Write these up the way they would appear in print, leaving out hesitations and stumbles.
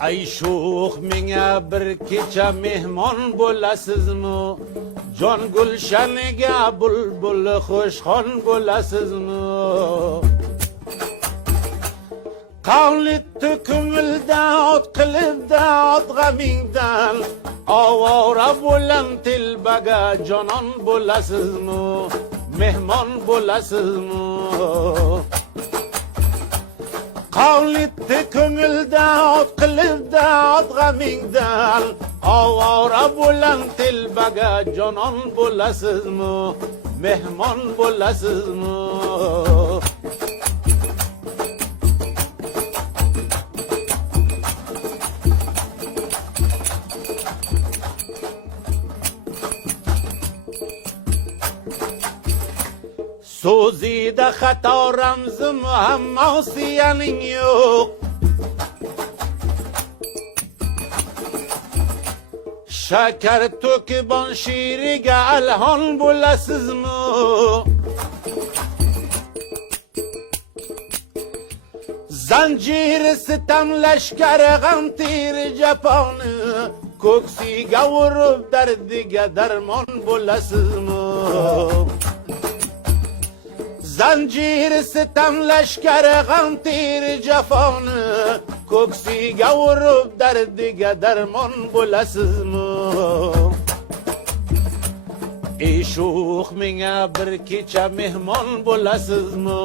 Ay sho'x menga bir kecha mehmon bo'lasizmi? Jon gulshaniga bulbul xushxon bo'lasizmi? Qavlitdi ko'ngilda ot qilibda ot g'amingdan, ovora bo'lan telbaga jonon bo'lasizmi? Mehmon bo'lasizmi? Qavlitdi ko'ngilda ot qilibda ot g'amingdan, ovora bo'lan telbaga jonon bo'lasizmi? Mehmon bo'lasizmi? So'zida xato ramzim ham osiyaning yo'q. Shakar to'kibon shiriga alhon bo'lasizmi? Zanjiri sitam lashkari g'am tiri japoni, ko'ksiga urib dardiga darmon bo'lasizmi? Zanjiri sitam lashkari g'am tiri jafoni, ko'ksiga urib dardiga darmon bo'lasizmi? Ey sho'x menga bir kecha mehmon bo'lasizmi?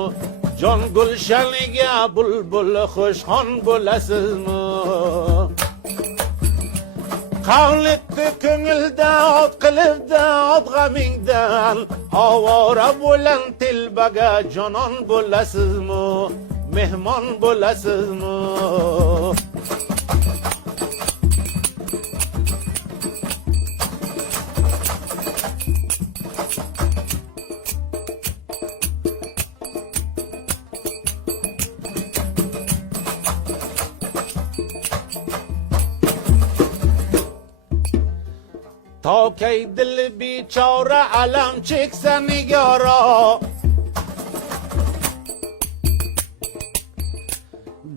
Jon gulshaniga bulbul xushxon bo'lasizmi? Qavlitdi ko'ngilda ot qilibda ot g'amingdan, ovora bo'lan telbaga jonon bo'lasizmi? Mehmon bo'lasizmi? Tokay dil bichora alam cheksa nigoro,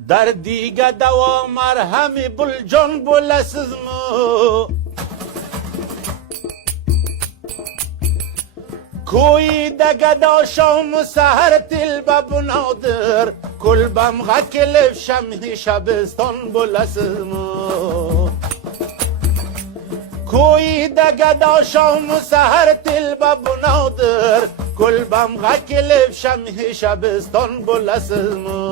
dardiga davo marhami buljon bo'lasizmi? Ko'yida gado shomu sahar tilba bunodir, kulbamga kelib shamhi shabiston bo'lasizmi? Ko'yida gado shomu sahar tilba bunodir, kulbamga kelib shamhi shabiston bo'lasizmi?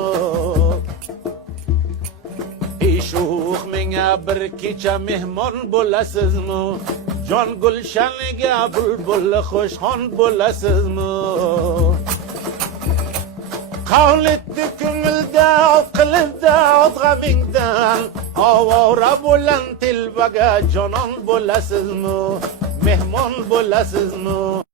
Ey sho'x menga bir kecha mehmon bo'lasizmi? Jon gulshaniga bulbul xushxon bo'lasizmi? Qavlitdi ko'ngilda ot qilibda ot g'amingdan, ovora bo'lan telbaga jonon bo'lasizmi? Mehmon bo'lasizmi?